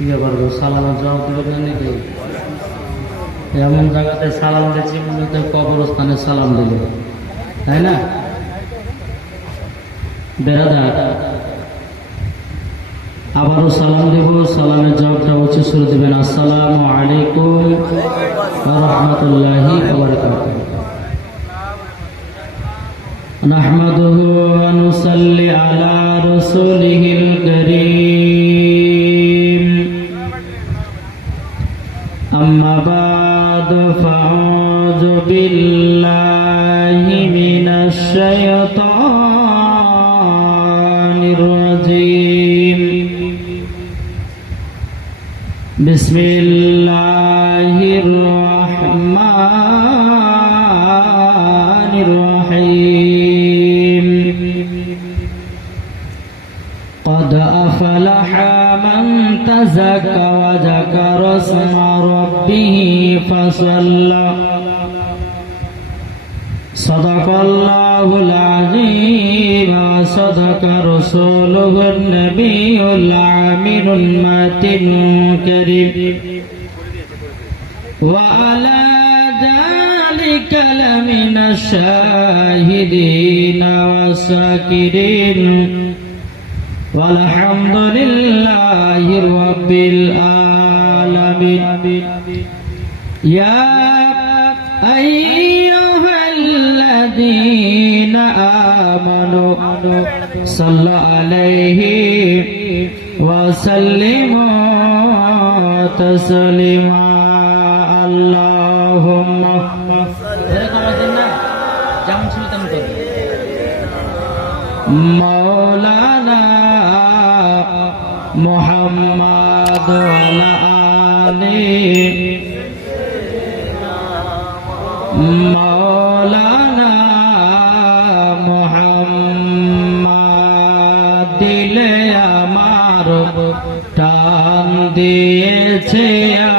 কি ব্যাপার গো সালামের জবাব দেবে না নাকি এমন জায়গাতে সালাম দিচ্ছি মনে হচ্ছে কবরস্থানে সালাম দিল তাই না বেড়াদা আবারও সালাম দেব সালামের জবাবটা উচ্চ সুরে দেবেন আসসালামু আলাইকুম রহমতুল্লাহি نحمده ونصلي على رسوله الكريم قد أفلح من تزكى وذكر اسم ربه فصلى. صدق الله العظيم وصدق رسوله النبي العامل الماتن الكريم. وعلى الشاهدين والساكرين والحمد لله رب العالمين يا أيها الذين آمنوا صلى عليه وسلموا تسليما اللهم যেমন ছিল তেমন করবে। মৌলানা মোহাম্মদ মৌলানা মোহাম্মদ দিলে আমার টান দিয়েছে,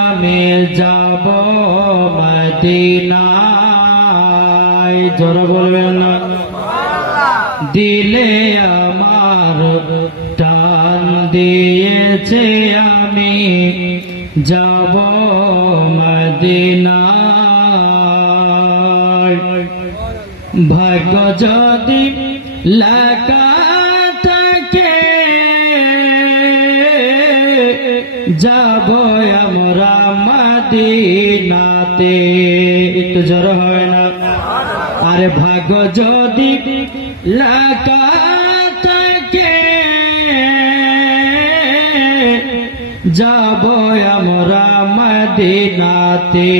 আমি যাব মদিনা। জোরে বলবেন না। দিলে আমার টান দিয়েছে আমি, যাব মদিনায়। ভাগ্য যদি লেখা থাকে, যাব আমরা মদিনাতে। একটু জ্বর হয় আরে ভাগ্য যদি লেখা থাকে যাব আমরা মদিনাতে।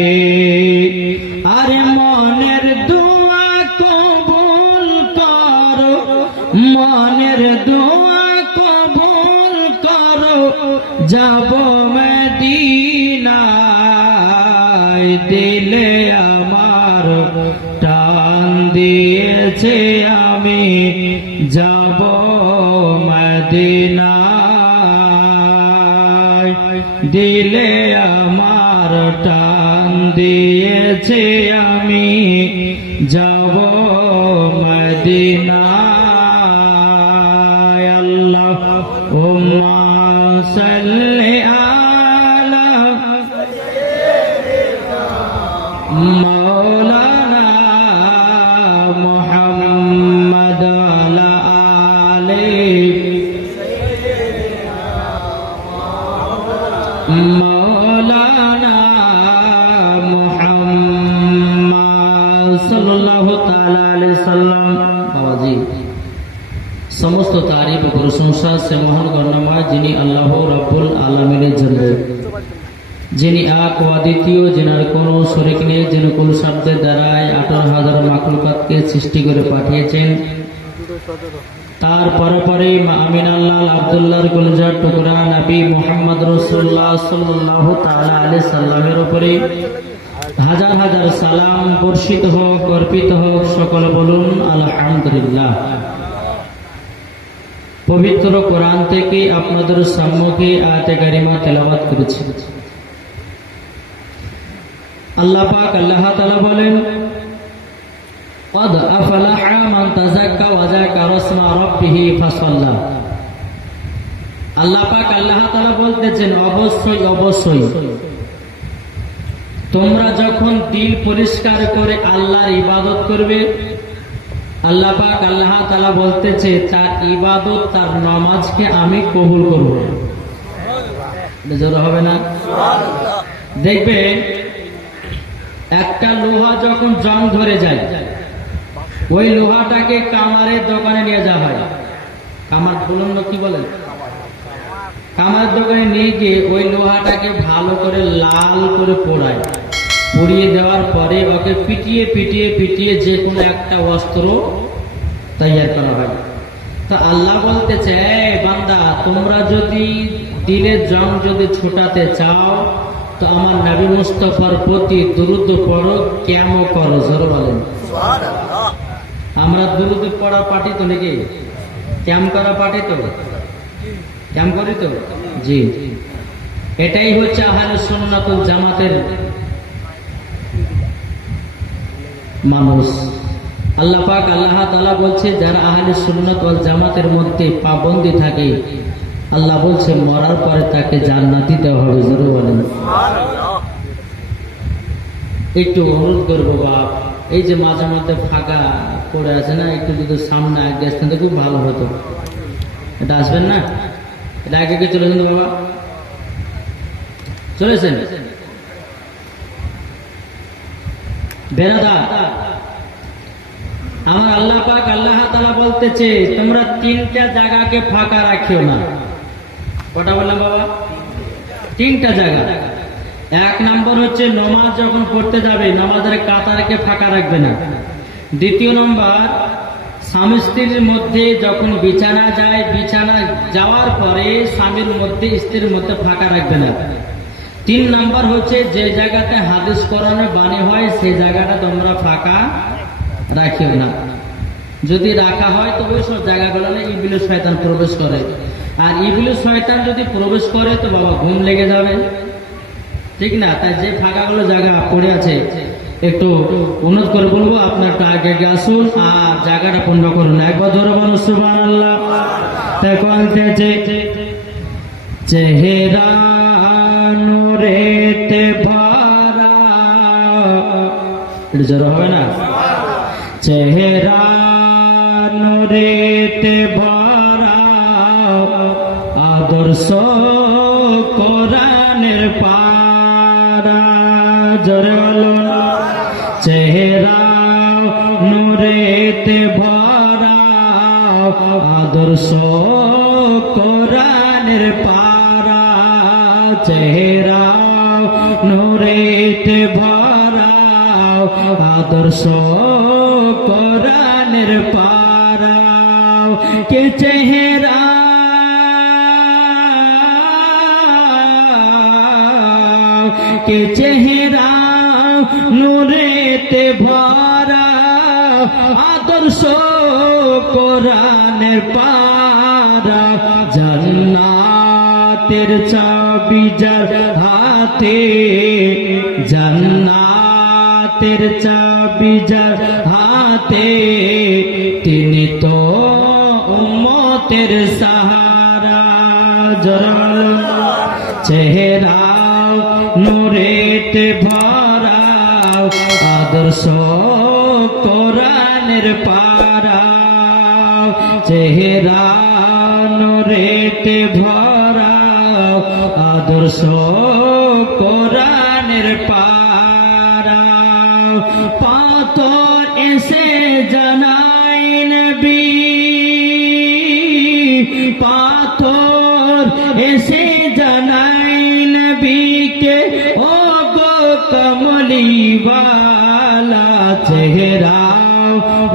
আরে মনের দোয়া কবুল করো, মনের দোয়া কবুল করো, যাব মদিনায়। দিলে দিয়েছে আমি যাব মদিনা দিলে আমার টান দিয়েছে আমি যাব মদিনায়। আল্লাহ উম্মা সাল্লি বাবাজি সমস্ত তারিফ প্রশংসা সে মহান গণ্যময় যিনি আল্লাহ রাব্বুল আলমিনের জন্য। যিনি এক ও অদ্বিতীয় যেনার কোনো শরিক নেই, যেন কোন শব্দের দ্বারাই আঠারো হাজার মাকলুকাতকে সৃষ্টি করে পাঠিয়েছেন। তার পরে আমিন আল্লাহ আবদুল্লাহর গুলজার টুকরা নবী মোহাম্মদ রসুল্লাহ সাল্লাহ তালা আলি সাল্লামের উপরে হাজার হাজার সালাম বর্ষিত হোক, অর্পিত হোক, সকল বলুন আলহামদুলিল্লাহ পবিত্র কোরআন থেকে আপনাদের সম্মুখে আয়াতে গারিমা তেলাওয়াত করেছি আল্লাহ পাক আল্লাহ তাআলা বলেন قد أفلح من تزكى وذكر اسم ربه فصلى আল্লাহ পাক আল্লাহ তাআলা বলতেছেন অবশ্যই অবশ্যই তোমরা যখন দিল পরিষ্কার করে আল্লাহর ইবাদত করবে আল্লাহ আল্লাহ তাআলা বলতেছে, তার ইবাদত, তার নামাজকে আমি কবুল করব। হবে না? দেখবেন, একটা লোহা যখন জং ধরে যায়, ওই লোহাটাকে কামারের দোকানে নিয়ে যাওয়া হয়। কামার বলুন কি বলেন? কামার দোকানে নিয়ে গিয়ে ওই লোহাটাকে ভালো করে লাল করে পোড়ায়। পুড়িয়ে দেওয়ার পরে ওকে পিটিয়ে পিটিয়ে পিটিয়ে যে কোনো একটা অস্ত্র তৈরি করা হয়। তা আল্লাহ বলতে "এই বান্দা তোমরা যদি দিলের জং যদি ছোটাতে চাও তো আমার নাবি মুস্তফার প্রতি দ্রুত পড়ো কেমন করো জোর বলেন। আমরা দ্রুত পড়া পাঠি তো নাকি? ক্যাম করা পাঠি তো? ক্যাম করি তো? জি। এটাই হচ্ছে আহলে সুন্নাতুল জামাতের মানুষ। আল্লাহ পাক আল্লাহ তাআলা বলছে, যারা আহলে সুন্নাত ওয়াল জামাতের মধ্যে পাবন্দি থাকে, আল্লাহ বলছে, মরার পরে তাকে জান্নাতি দেওয়া হবে, জোরে বলেন। একটু অনুরোধ করব বাপ, এই যে মাঝে মধ্যে ফাঁকা পড়ে আছে না, একটু যদি সামনে আগে আসতেন তো খুব ভালো হতো। এটা আসবেন না? এটা আগে চলেছেন বাবা? চলেছেন? বেরাদা, আমার আল্লাহ পাক আল্লাহ তালা বলতেছে, তোমরা তিনটা জায়গাকে ফাঁকা রাখিও না। কটা বললাম বাবা? তিনটা জায়গা। এক নম্বর হচ্ছে নমাজ যখন পড়তে যাবে, নমাজের কাতারকে ফাঁকা রাখবে না। দ্বিতীয় নম্বর, স্বামী স্ত্রীর মধ্যে যখন বিছানা যায়, বিছানা যাওয়ার পরে স্বামীর মধ্যে স্ত্রীর মধ্যে ফাঁকা রাখবে না। তিন নাম্বার হচ্ছে যে জায়গাতে হাদিস করানো বাণী হয়, সেই জায়গাটা তোমরা ফাঁকা রাখিও না। যদি রাখা হয়, তবে সব জায়গাগুলো ইবিল শয়তান প্রবেশ করে। আর ইবিল শয়তান যদি প্রবেশ করে, তো বাবা ঘুম লেগে যাবে। ঠিক না? তাই যে ফাঁকাগুলো জায়গা পড়ে আছে, একটু উন্নত করে বলব, আপনার আগে আসুন আর জায়গাটা পূর্ণ করুন। একবার ধরে মানুষ সুবান আল্লাহ চেহারা নুরেতে ভরা। একটু জোর হবে না? চেহারা নুরেতে ভরা। আদর্শ কোরআনের পারা জোরে বলুন চেহারা নুরেতে ভরা। আদর্শ কোরআনের পারা চেহারা নুরেতে ভরা আদর্শ কোরআনের পারা কে চেহারা? কে চেহারা? নূরেতে ভরা আদর্শ কোরআনের পারা জান্নাতের চাবি যার হাতে, জান্নাতের চাবি যার হাতে, তিনি তো উম্মতের সাহারা। জরা চেহারা নূরেতে ভরা, আদর্শ কোরআনের পারা। চেহারা নূরেতে ভরা আদর্শ কোরআনের পারা পাথর এসে জানাই নবী। পাথর এসে জানাই নবীকে ও গো কমলিওয়ালা চেহারা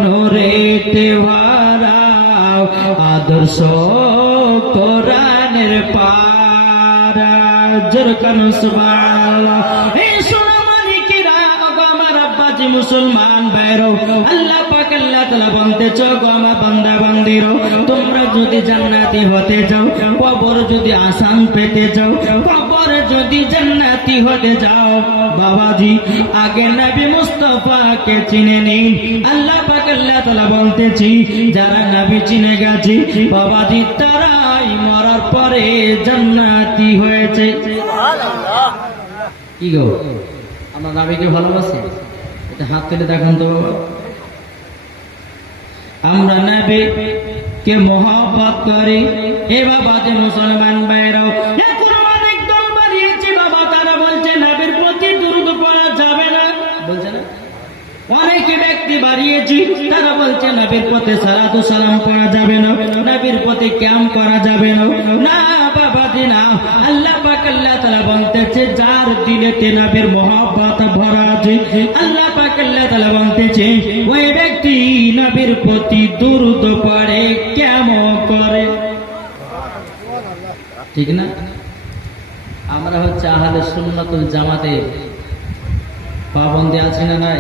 নোরেতে ভরা আদর্শ কোরআনের পারা জোরকান সুবহানাল্লাহ। এই মুসলমান আল্লাহ পাক আল্লাহ তাআলা গো আমার বান্দা তোমরা যদি জান্নাতি হতে যাও কবর যদি আসান পেতে যাও কবর যদি জান্নাতি হতে যাও বাবাজি, আগে নবী মুস্তাফাকে চিনে নিন। আল্লাহ পাক আল্লাহ তাআলা বলতেছি, যারা নবী চিনে গেছে, বাবাজি তারাই মরার পরে জান্নাতি হয়েছে। কি গো? আমার নাবিকে ভালোবাসি? এটা হাত তুলে দেখান তো বাবা। আমরা নাবি কে মোহাম্মত করি। এ বাবা যে মুসলমান ভাইরাও তারা বলছে, নবীর পথে সালাতু সালাম করা যাবে না। নবীর পথে ক্যাম্প করা যাবে না। না বাবা দিনা আল্লাহ পাক, আল্লাহ তাআলা বলতেছে, যার ভরা আছে। আল্লাহ পাক, আল্লাহ তাআলা বলতেছে, ওই ব্যক্তি নবীর প্রতি পড়ে করে? ঠিক না? আমরা হচ্ছে আহলে সুন্নাতুল জামাতের পাবন্দি আছে না নাই?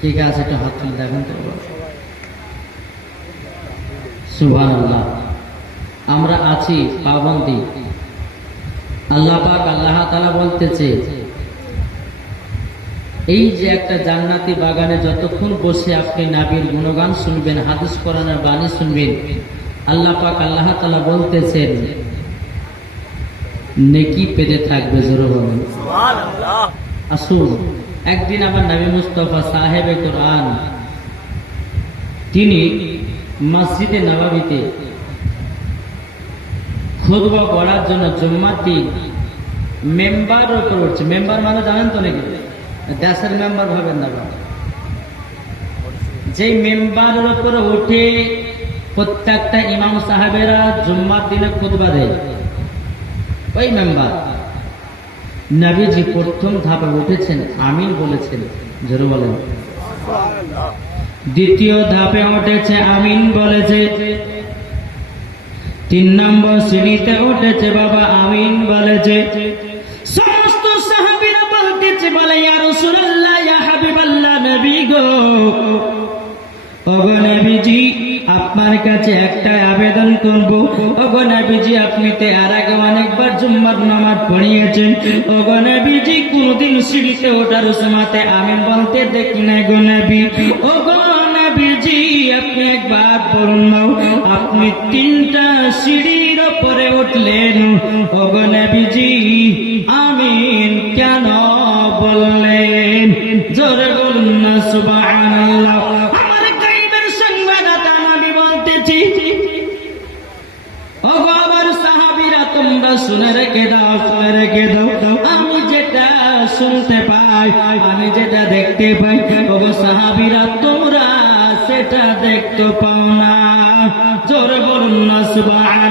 ঠিক আছে একটু হাত তুলে দেখেন তো। আল্লাহ আমরা আছি পাবন্দি। আল্লাহ পাক আল্লাহ তালা বলতেছে এই যে একটা জান্নাতি বাগানে যতক্ষণ বসে আপনি নাবির গুণগান শুনবেন হাদিস কোরআনের বাণী শুনবেন আল্লাহ পাক আল্লাহ তালা বলতেছেন নেকি পেতে থাকবে জোর বলেন। আসুন। একদিন আমার নবী মুস্তফা সাহেবে কোরআন। তিনি মসজিদে নবাবিতে খুদবা পড়ার জন্য জুম্মাতি মেম্বার উঠছে। মেম্বার মানে জানেন তো নাকি? দেশের মেম্বার ভাবেন না। যে মেম্বারের উপর উঠে প্রত্যেকটা ইমাম সাহেবেরা জুম্মার দিনে খুদবা দেয়। ওই মেম্বার। নবীজি প্রথম ধাপে উঠেছেন, আমিন বলেছেন। জোরে বলেন। দ্বিতীয় ধাপে উঠেছে, আমিন বলেছে। তিন নম্বর শ্রেণীতে উঠেছে, বাবা, আমিন বলেছে। আপনার কাছে একটা আবেদন করব। ওগো আপনি তো আর আগে অনেকবার জুম্মার নামাজ পড়িয়েছেন। ওগো কোনদিন সিঁড়িতে ওঠার সময়তে আমি বলতে দেখি না গো নবী। আপনি একবার বলুন না, আপনি তিনটা সিঁড়ির ওপরে উঠলেন। ওগো নবীজি কেন বললেন? জোরে বলুন না, সুবহানাল্লাহ।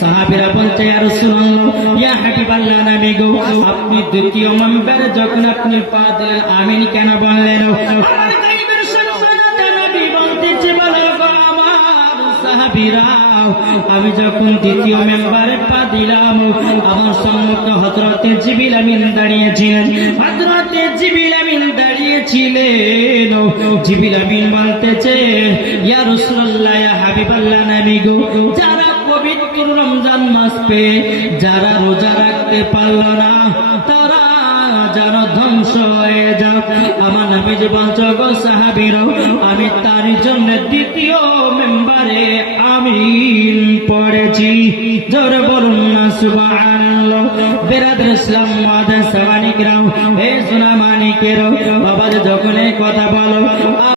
সাহাবীরা বলছে আর ইয়া হাবিবাল্লাহ নবী গো, আপনি দ্বিতীয় মেম্বারে যখন আপনি পা দিলেন, আমিন কেন বললেন? আমি যখন দ্বিতীয় মেম্বারে পা দিলাম, আমার সম্মুখে হজরতে জিবিল আমিন দাঁড়িয়েছিলেন হজরতে জিবিল আমিন দাঁড়িয়েছিলেন। জিবিল আমিন বলতেছে, ইয়া রাসূলুল্লাহ, ইয়া হাবিবাল্লাহ নবী গো, যারা পেয়ে যারা রোজা রাখতে পারল না, তারা যেন ধ্বংস হয়ে যাও আমার নামে যে পঞ্চগ সাহাবিরাও, আমি তার জন্য দ্বিতীয় মেম্বারে আমি পড়েছি। জোরে বলুন না, সুবহানাল্লাহ। বেরাদর ইসলাম মাদার হে সোনা মানিকেরও বাবা যখন কথা বলো